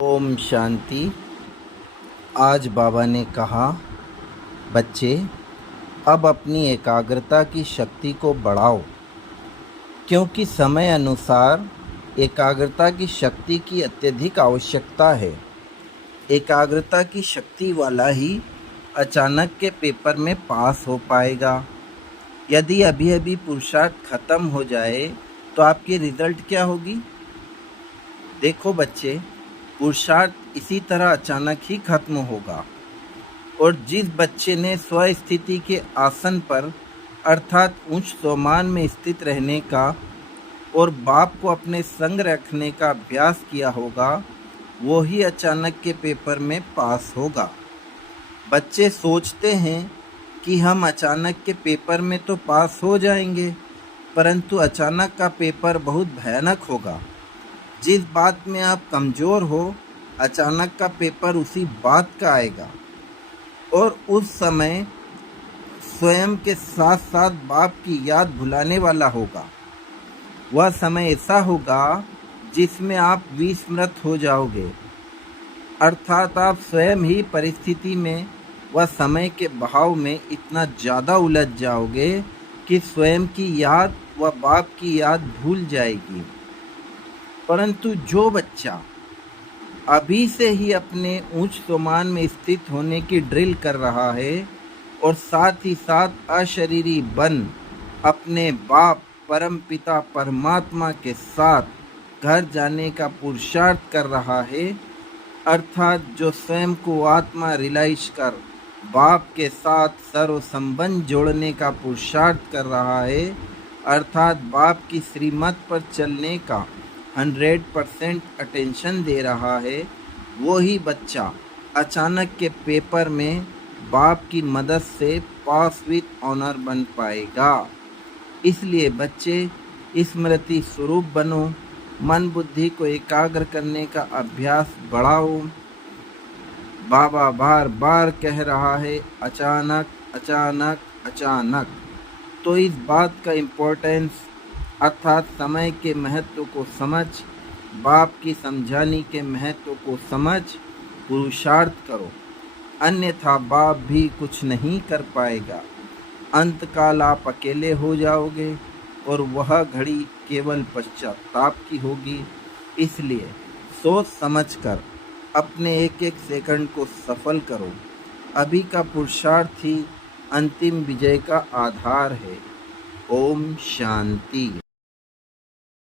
ओम शांति। आज बाबा ने कहा, बच्चे अब अपनी एकाग्रता की शक्ति को बढ़ाओ, क्योंकि समय अनुसार एकाग्रता की शक्ति की अत्यधिक आवश्यकता है। एकाग्रता की शक्ति वाला ही अचानक के पेपर में पास हो पाएगा। यदि अभी अभी पुरुषार्थ खत्म हो जाए तो आपकी रिजल्ट क्या होगी? देखो बच्चे, पुरुषार्थ इसी तरह अचानक ही खत्म होगा, और जिस बच्चे ने स्वस्थिति के आसन पर अर्थात उच्च सोमान में स्थित रहने का और बाप को अपने संग रखने का अभ्यास किया होगा, वो ही अचानक के पेपर में पास होगा। बच्चे सोचते हैं कि हम अचानक के पेपर में तो पास हो जाएंगे, परंतु अचानक का पेपर बहुत भयानक होगा। जिस बात में आप कमज़ोर हो, अचानक का पेपर उसी बात का आएगा, और उस समय स्वयं के साथ साथ बाप की याद भुलाने वाला होगा। वह समय ऐसा होगा जिसमें आप विस्मृत हो जाओगे, अर्थात आप स्वयं ही परिस्थिति में व समय के बहाव में इतना ज़्यादा उलझ जाओगे कि स्वयं की याद व बाप की याद भूल जाएगी। परंतु जो बच्चा अभी से ही अपने उच्च सोमान में स्थित होने की ड्रिल कर रहा है और साथ ही साथ अशरीरी बन अपने बाप परम पिता परमात्मा के साथ घर जाने का पुरुषार्थ कर रहा है, अर्थात जो स्वयं को आत्मा रिलाइज कर बाप के साथ सर्व संबंध जोड़ने का पुरुषार्थ कर रहा है, अर्थात बाप की श्रीमत पर चलने का 100% अटेंशन दे रहा है, वो ही बच्चा अचानक के पेपर में बाप की मदद से पास विथ ऑनर बन पाएगा। इसलिए बच्चे स्मृति स्वरूप बनो, मन बुद्धि को एकाग्र करने का अभ्यास बढ़ाओ। बाबा बार बार कह रहा है अचानक अचानक अचानक, तो इस बात का इम्पोर्टेंस अर्थात समय के महत्व को समझ, बाप की समझाने के महत्व को समझ पुरुषार्थ करो, अन्यथा बाप भी कुछ नहीं कर पाएगा। अंतकाल आप अकेले हो जाओगे और वह घड़ी केवल पश्चाताप की होगी। इसलिए सोच समझकर अपने एक एक सेकंड को सफल करो। अभी का पुरुषार्थ ही अंतिम विजय का आधार है। ओम शांति।